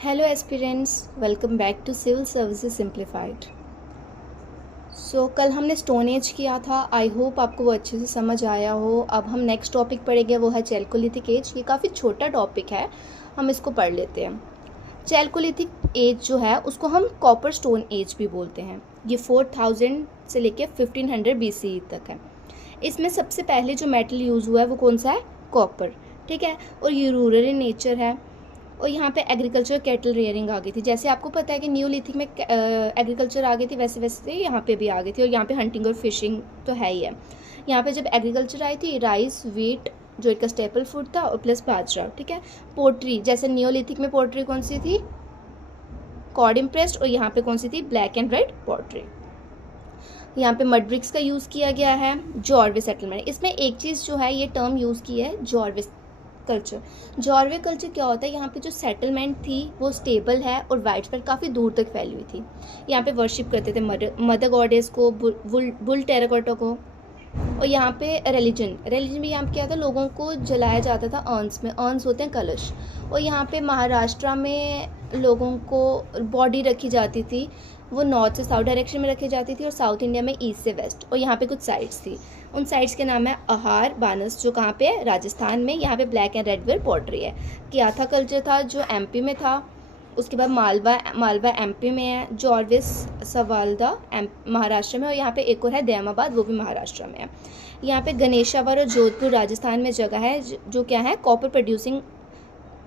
Hello aspirants, welcome back to civil services simplified. कल हमने stone age किया था। आई होप आपको वो अच्छे से समझ आया हो। अब हम नेक्स्ट टॉपिक पढ़ेंगे, वो है चैल्कोलिथिक एज। ये काफ़ी छोटा टॉपिक है, हम इसको पढ़ लेते हैं। चैल्कोलिथिक एज जो है उसको हम कॉपर स्टोन एज भी बोलते हैं। ये 4000 से लेके 1500 BCE तक है। इसमें सबसे पहले जो मेटल यूज़ हुआ है वो कौन सा है? कॉपर। ठीक है, और ये रूरल इन नेचर है। और यहाँ पे एग्रीकल्चर कैटल रेयरिंग आ गई थी। जैसे आपको पता है कि न्यूलिथिक में एग्रीकल्चर आ गई थी, वैसे वैसे यहाँ पे भी आ गई थी। और यहाँ पे हंटिंग और फिशिंग तो है ही है। यहाँ पे जब एग्रीकल्चर आई थी, राइस, व्हीट जो इनका स्टेपल फूड था, और प्लस बाजरा। ठीक है, पोट्री, जैसे न्यूलिथिक में पोट्री कौन सी थी? Cord impressed. और यहाँ पे कौन सी थी? Black and red pottery. यहाँ पे मड ब्रिक्स का यूज़ किया गया है। जॉर्वे सेटलमेंट, इसमें एक चीज़ जो है ये टर्म यूज़ की है, जॉर्वे कल्चर। जॉर्वे कल्चर क्या होता है? यहाँ पे जो सेटलमेंट थी वो स्टेबल है और वाइड स्प्रेड काफ़ी दूर तक फैली हुई थी। यहाँ पे वर्शिप करते थे मदर गॉडेस को, बुल टेराकोटा को। और यहाँ पे रिलीजन भी यहाँ पे क्या था? लोगों को जलाया जाता था अर्न्स में। अर्न्स होते हैं कलश। और यहाँ पे महाराष्ट्र में लोगों को बॉडी रखी जाती थी, वो नॉर्थ से साउथ डायरेक्शन में रखी जाती थी, और साउथ इंडिया में ईस्ट से वेस्ट। और यहाँ पे कुछ साइट्स थी, उन साइट्स के नाम है अहार, बानस, जो कहाँ पे है? राजस्थान में। यहाँ पे black and red ware pottery है। कियाथा कल्चर था जो MP में था। उसके बाद मालवा MP में है। जॉर्विस सवालदा महाराष्ट्र में। और यहाँ पे एक और है दयामाबाद, वो भी महाराष्ट्र में है। यहाँ पे गणेशावर और जोधपुर राजस्थान में जगह है, जो क्या है? कॉपर प्रोड्यूसिंग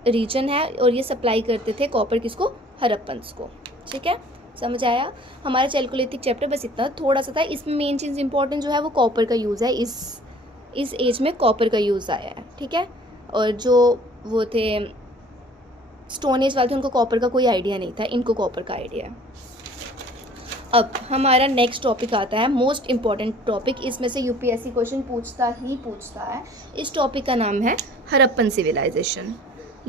रीजन है। और ये सप्लाई करते थे कॉपर किसको? हड़प्पन्स को। ठीक है, समझ आया? हमारा चैल्कोलिथिक चैप्टर बस इतना थोड़ा सा था। इसमें मेन चीज़ इंपॉर्टेंट जो है वो कॉपर का यूज़ है। इस एज में कॉपर का यूज़ आया है। ठीक है, और जो वो थे स्टोन एज वाले थे उनको कॉपर का कोई आइडिया नहीं था, इनको कॉपर का आइडिया है। अब हमारा नेक्स्ट टॉपिक आता है, मोस्ट इंपॉर्टेंट टॉपिक। इसमें से UPSC क्वेश्चन पूछता है। इस टॉपिक का नाम है हड़प्पन सिविलाइजेशन।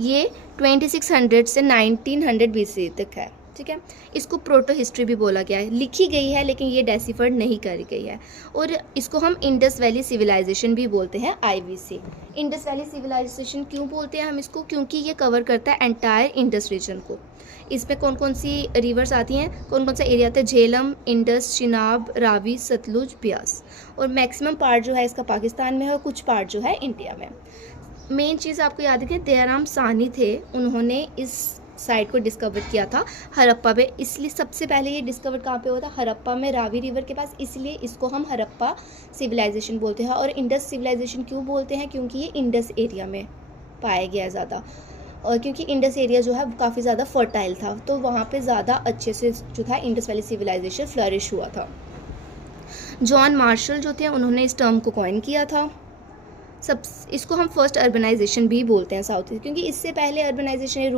ये 2600 से 1900 BCE तक है। ठीक है, इसको प्रोटो हिस्ट्री भी बोला गया है। लिखी गई है लेकिन ये डेसिफर्ड नहीं करी गई है। और इसको हम इंडस वैली सिविलाइजेशन भी बोलते हैं, IVC। इंडस वैली सिविलाइजेशन क्यों बोलते हैं हम इसको? क्योंकि ये कवर करता है एंटायर इंडस रीजन को। इसमें कौन कौन सी रिवर्स आती हैं, कौन कौन सा एरिया आता है? झेलम, इंडस, चिनाब, रावी, सतलुज, ब्यास। और मैक्सिमम पार्ट जो है इसका पाकिस्तान में है, और कुछ पार्ट जो है इंडिया में। मेन चीज़ आपको याद है कि दयाराम साहनी थे, उन्होंने इस साइट को डिस्कवर किया था हड़प्पा में। इसलिए सबसे पहले ये डिस्कवर कहाँ पे हुआ था? हड़प्पा में, रावी रिवर के पास। इसलिए इसको हम हड़प्पा सिविलाइजेशन बोलते हैं। और इंडस सिविलाइजेशन क्यों बोलते हैं? क्योंकि ये इंडस एरिया में पाया गया ज़्यादा। और क्योंकि इंडस एरिया जो है काफ़ी ज़्यादा फर्टाइल था, तो वहाँ पे ज़्यादा अच्छे से जो था इंडस वैली सिविलाइजेशन फ्लरिश हुआ था। जॉन मार्शल जो थे उन्होंने इस टर्म को कॉइन किया था। इसको हम फर्स्ट अर्बनाइजेशन भी बोलते हैं साउथ ईस्ट, क्योंकि इससे पहले अर्बनाइजेशन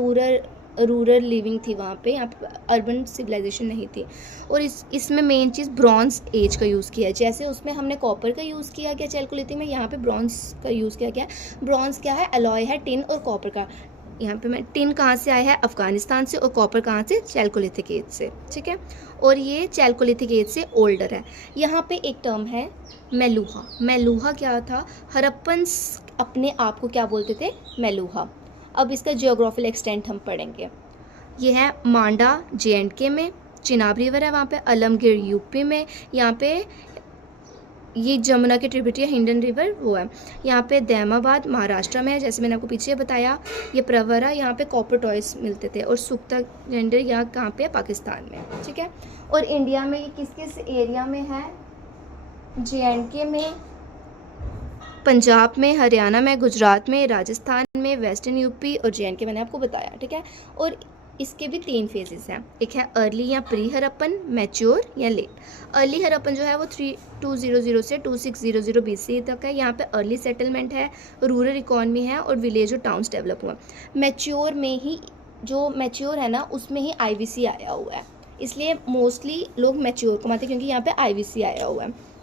रूरल लिविंग थी वहाँ पे। यहाँ पे अर्बन सिविलाइजेशन नहीं थी। और इसमें मेन चीज़ ब्रॉन्ज एज का यूज़ किया है। जैसे उसमें हमने कॉपर का यूज़ किया गया चैल्कोलिथिक में, यहाँ पे ब्रॉन्ज का यूज़ किया गया। ब्रॉन्ज क्या है? अलॉय है टिन और कॉपर का। यहाँ पे मैं टिन कहाँ से आया है? अफगानिस्तान से। और कॉपर कहाँ से? चैल्कोलिथिक एज से। ठीक है, और ये चैल्कोलिथिक एज से ओल्डर है। यहाँ पे एक टर्म है मेलुहा। मेलुहा क्या था? हड़प्पन्स अपने आप को क्या बोलते थे? मेलुहा। अब इसका जियोग्राफिकल एक्सटेंट हम पढ़ेंगे। ये है मांडा JNK में, चिनाब रिवर है वहाँ पे, अलमगिर UP में। यहाँ पे ये जमुना की ट्रिब्यूटरी है, हिंडन रिवर, वो है। यहाँ पे दयामाबाद महाराष्ट्र में है, जैसे मैंने आपको पीछे बताया। ये प्रवरा, यहाँ पे कॉपर टॉयज मिलते थे। और सुक्ता जेंडर यहाँ कहाँ पे है? पाकिस्तान में। ठीक है, और इंडिया में ये किस किस एरिया में है? JNK में, पंजाब में, हरियाणा में, गुजरात में, राजस्थान में, वेस्टर्न UP और JNK मैंने आपको बताया। ठीक है, और इसके भी 3 फेजेस हैं। एक है अर्ली या प्री हड़प्पन, मैच्योर या लेट। अर्ली हड़प्पन जो है वो 3200 से 2600 BCE तक है। यहाँ पे अर्ली सेटलमेंट है, रूरल इकॉनमी है, और विलेज और टाउन्स डेवलप हुआ। मैच्योर में ही, जो मैच्योर है ना, उसमें ही IVC आया हुआ है। इसलिए मोस्टली लोग मैच्योर को मानते हैं, क्योंकि यहाँ पे IVC आया हुआ है।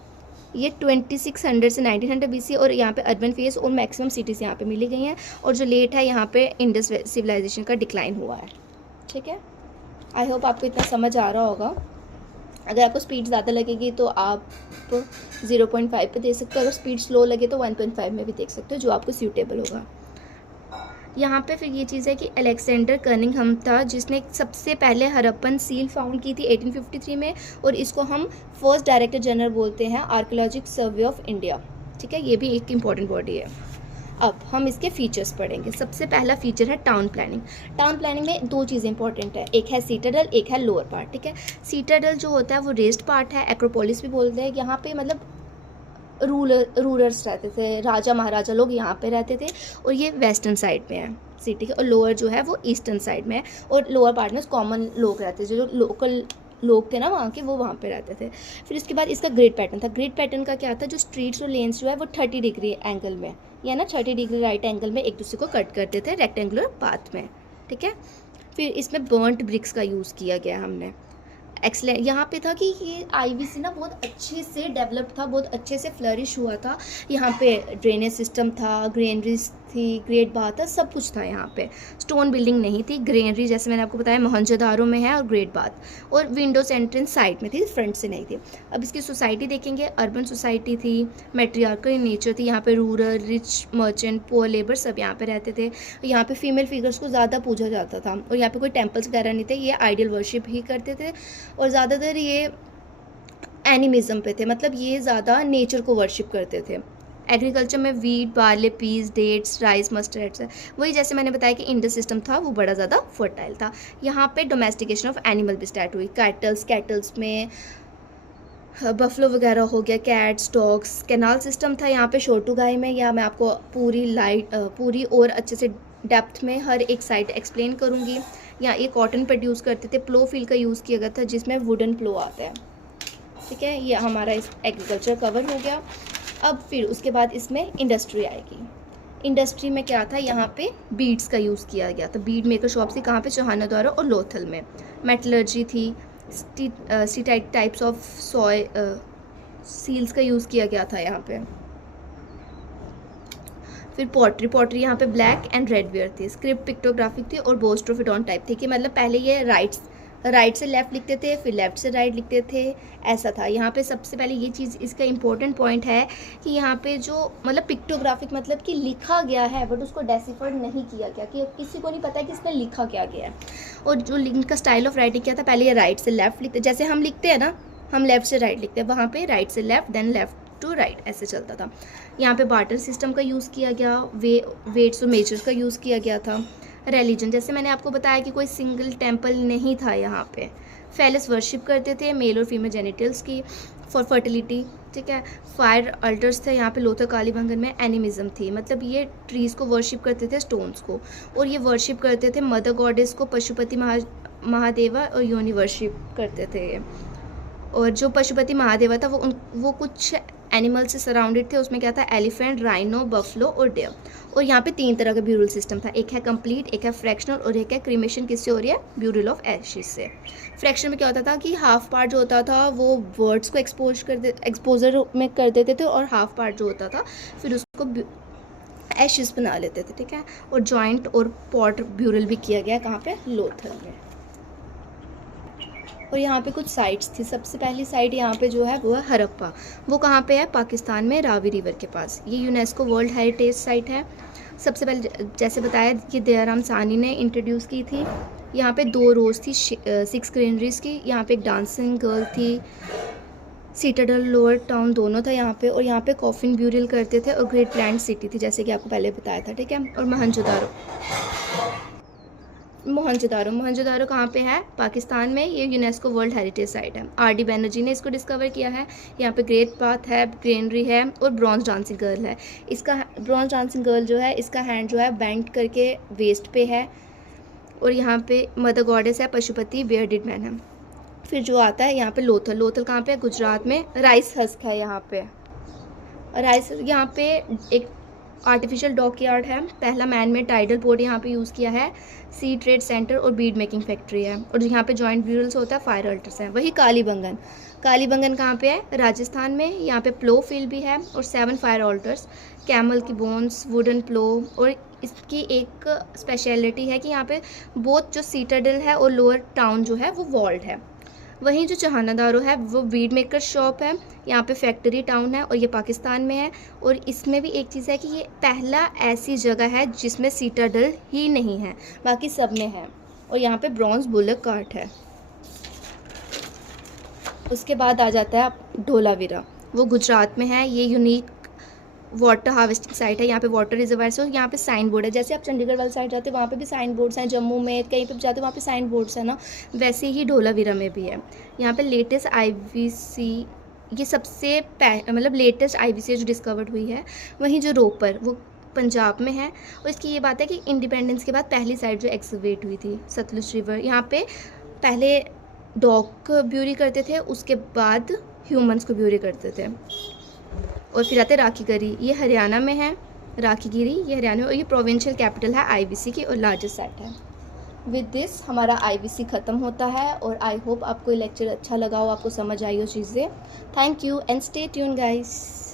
ये 2600 से 1900 BC। और यहाँ पे अर्बन फेज और मैक्सिमम सिटीज़ यहाँ पे मिली गई हैं। और जो लेट है यहाँ पे इंडस सिविलाइजेशन का डिक्लाइन हुआ है। ठीक है, आई होप आपको इतना समझ आ रहा होगा। अगर आपको स्पीड ज़्यादा लगेगी तो आप 0.5 पे दे सकते हो। अगर स्पीड स्लो लगे तो 1.5 में भी देख सकते हो, जो आपको सूटेबल होगा। यहाँ पे फिर ये चीज़ है कि अलेक्जेंडर कनिंघम था जिसने सबसे पहले हड़प्पन सील फाउंड की थी 1853 में, और इसको हम फर्स्ट डायरेक्टर जनरल बोलते हैं आर्कियोलॉजिकल सर्वे ऑफ इंडिया। ठीक है, ये भी एक इम्पॉर्टेंट बॉडी है। अब हम इसके फीचर्स पढ़ेंगे। सबसे पहला फीचर है टाउन प्लानिंग। टाउन प्लानिंग में दो चीज़ इंपॉर्टेंट है, एक है सीटाडल, एक है लोअर पार्ट। ठीक है, सीटाडल जो होता है वो रेस्ड पार्ट है, एक्रोपोलिस भी बोलते हैं। यहाँ पे मतलब रूलर्स रहते थे, राजा महाराजा लोग यहाँ पे रहते थे, और ये वेस्टर्न साइड में है सिटी के, और लोअर जो है वो ईस्टर्न साइड में है, और लोअर पार्ट में कॉमन लोग रहते थे, जो लोकल लोग थे ना वहाँ के, वो वहाँ पे रहते थे। फिर इसके बाद इसका ग्रिड पैटर्न था। ग्रिड पैटर्न का क्या था, जो स्ट्रीट्स और लेन्स जो है वो 30 डिग्री एंगल में, या ना 30 डिग्री राइट एंगल में एक दूसरे को कट करते थे रेक्टेंगुलर पाथ में। ठीक है, फिर इसमें बर्न्ट ब्रिक्स का यूज़ किया गया हमने। एक्सलेंट यहाँ पे था कि ये आईवीसी ना बहुत अच्छे से डेवलप था, बहुत अच्छे से फ्लरिश हुआ था। यहाँ पे ड्रेनेज सिस्टम था, ग्रेनरीज थी, ग्रेट बाथ था, सब कुछ था यहाँ पे। स्टोन बिल्डिंग नहीं थी, ग्रेनरी जैसे मैंने आपको बताया मोहनजोदारो में है, और ग्रेट बाथ, और विंडोज एंट्रेंस साइड में थी, फ्रंट से नहीं थी। अब इसकी सोसाइटी देखेंगे, अर्बन सोसाइटी थी, मैट्रियार्कल इन नेचर थी। यहाँ पे rural, rich, merchant, poor labour सब यहाँ पे रहते थे। यहाँ पे फीमेल फिगर्स को ज़्यादा पूजा जाता था, और यहाँ पे कोई टेम्पल्स वगैरह नहीं थे, ये आइडियल वर्शिप ही करते थे, और ज़्यादातर ये एनिमिज़म पे थे, मतलब ये ज़्यादा नेचर को वर्शिप करते थे। एग्रीकल्चर में wheat, barley, peas, dates, rice, mustards, वही जैसे मैंने बताया कि इंडस सिस्टम था वो बड़ा ज़्यादा फर्टाइल था। यहाँ पे डोमेस्टिकेशन ऑफ एनिमल भी स्टार्ट हुई। कैटल्स में बफलो वगैरह हो गया, कैट्स, डॉग्स। कैनाल सिस्टम था यहाँ पे शोटूगाई में, या मैं आपको पूरी और अच्छे से डेप्थ में हर एक साइड एक्सप्लेन करूँगी। यहाँ ये कॉटन प्रोड्यूस करते थे। प्लो फील्ड का यूज़ किया गया था जिसमें वुडन प्लो आता है। ठीक है, ये हमारा इस एग्रीकल्चर कवर हो गया। अब फिर उसके बाद इसमें इंडस्ट्री आएगी। इंडस्ट्री में क्या था, यहाँ पे बीड्स का यूज़ किया गया था। बीड मेकर शॉप थी कहाँ पे, चौहानाद्वारा और लोथल में। मेटलर्जी थी, टाइप्स ऑफ सील्स का यूज़ किया गया था यहाँ पे। फिर पॉटरी यहाँ पे ब्लैक एंड रेड वेयर थी। स्क्रिप्ट पिक्टोग्राफिक थी, और बोस्ट्रोफिडॉन टाइप थी कि मतलब पहले ये राइट से लेफ़्ट लिखते थे, फिर लेफ़्ट से राइट लिखते थे, ऐसा था। यहाँ पे सबसे पहले ये चीज़ इसका इम्पोर्टेंट पॉइंट है कि यहाँ पे जो मतलब पिक्टोग्राफिक मतलब कि लिखा गया है, बट उसको डेसिफर्ड नहीं किया गया, कि किसी को नहीं पता है कि इसमें लिखा क्या गया है। और जो इनका स्टाइल ऑफ राइटिंग क्या था, पहले ये राइट से लेफ़्ट लिखते, जैसे हम लिखते हैं ना, हम लेफ़्ट से राइट लिखते हैं, वहाँ पर राइट से left, then left to right, ऐसे चलता था। यहाँ पे बार्टर सिस्टम का यूज़ किया गया, वेट्स और मेजर्स का यूज़ किया गया था। रिलीजन, जैसे मैंने आपको बताया कि कोई सिंगल टेम्पल नहीं था यहाँ पे। फेलिस वर्शिप करते थे मेल और फीमेल जेनिटल्स की फॉर फर्टिलिटी। ठीक है, फायर अल्टर्स थे यहाँ पे लोथल कालीबंगन में। एनिमिज्म थी, मतलब ये ट्रीज़ को वर्शिप करते थे, स्टोन्स को, और ये वर्शिप करते थे मदर गॉडेस को, पशुपति महादेवा और योनि वर्शिप करते थे। और जो पशुपति महादेवा था वो कुछ एनिमल से सराउंडेड थे। उसमें क्या था, एलिफेंट, राइनो, बफलो और डेयर। और यहाँ पे 3 तरह का ब्यूरल सिस्टम था, एक है कंप्लीट, एक है फ्रैक्शनल, और एक है क्रीमेशन। किससे हो रही है, ब्यूरल ऑफ एशेस से। फ्रैक्शन में क्या होता था कि हाफ पार्ट जो होता था वो वर्ड्स को एक्सपोजर में कर देते थे, और हाफ पार्ट जो होता था फिर उसको एशेस बना लेते थे। ठीक है, और जॉइंट और पॉट ब्यूरल भी किया गया कहाँ पे, लोथल में। और यहाँ पे कुछ साइट्स थी। सबसे पहली साइट यहाँ पे जो है वो है हड़प्पा। वो कहाँ पे है, पाकिस्तान में, रावी रिवर के पास। ये यूनेस्को वर्ल्ड हेरिटेज साइट है। सबसे पहले जैसे बताया कि दयाराम साहनी ने इंट्रोड्यूस की थी। यहाँ पे 2 रोज थी 6 ग्रेनरीज की। यहाँ पे एक डांसिंग गर्ल थी। सीटाडल, लोअर टाउन दोनों था यहाँ पे। और यहाँ पे कॉफिन ब्यूरियल करते थे, और ग्रेट प्लांट सिटी थी जैसे कि आपको पहले बताया था। ठीक है, और मोहनजोदारो कहाँ पे है, पाकिस्तान में। ये यूनेस्को वर्ल्ड हेरिटेज साइट है। आर.डी. बैनर्जी ने इसको डिस्कवर किया है। यहाँ पे ग्रेट बाथ है, ग्रेनरी है, और ब्रॉन्ज डांसिंग गर्ल है। इसका ब्रॉन्ज डांसिंग गर्ल जो है, इसका हैंड जो है बेंड करके वेस्ट पे है। और यहाँ पे मदर गॉडेस है, पशुपति बियर्डेड मैन है। फिर जो आता है यहाँ पे लोथल कहाँ पे, गुजरात में। राइस हस्क है यहाँ पे। राइस यहाँ पे एक आर्टिफिशियल डॉक यार्ड है। पहला मैन मेड टाइडल पोर्ट यहाँ पे यूज़ किया है। सी ट्रेड सेंटर और बीड मेकिंग फैक्ट्री है। और यहाँ पे जॉइंट ब्यूरल्स होता है, फायर अल्टर्स हैं। वही कालीबंगन कहाँ पे है, राजस्थान में। यहाँ पे प्लो फील्ड भी है, और 7 फायर अल्टर्स, कैमल की बोन्स, वुडन प्लो। और इसकी एक स्पेशलिटी है कि यहाँ पे बोथ जो सीटाडल है और लोअर टाउन जो है वो वॉल्ड है। वहीं जो चहानादारो है वो वीड मेकर शॉप है, यहाँ पे फैक्ट्री टाउन है और ये पाकिस्तान में है। और इसमें भी एक चीज़ है कि ये पहला ऐसी जगह है जिसमें सीटाडल ही नहीं है, बाकी सब में है। और यहाँ पे ब्रॉन्ज बुलक कार्ट है। उसके बाद आ जाता है धोलावीरा, वो गुजरात में है। ये यूनिक वाटर हार्वेस्टिंग साइट है, यहाँ पे वाटर रिजर्वायर्स है और यहाँ पे साइन बोर्ड है। जैसे आप चंडीगढ़ वाली साइड जाते हैं वहाँ पे भी साइन बोर्ड्स हैं, जम्मू में कहीं पे भी जाते हैं वहाँ पे साइन बोर्ड्स हैं ना, वैसे ही धोलावीरा में भी है। यहाँ पे लेटेस्ट आईवीसी, ये सबसे मतलब लेटेस्ट आईवीसी जो डिस्कवर्ड हुई है। वहीं जो रोपर वो पंजाब में है। और इसकी ये बात है कि इंडिपेंडेंस के बाद पहली साइट जो एक्सकवेट हुई थी सतलुज रिवर, यहाँ पे पहले डॉग ब्यूरी करते थे, उसके बाद ह्यूमंस को ब्यूरी करते थे। और फिर आते राखीगढ़ी, ये हरियाणा में है। राखीगिरी ये हरियाणा में, और ये प्रोविंशियल कैपिटल है आईवीसी की और लार्जेस्ट साइट है। विद दिस हमारा आईवीसी ख़त्म होता है और आई होप आपको ये लेक्चर अच्छा लगा हो, आपको समझ आई हो चीज़ें। Thank you and stay tune guys.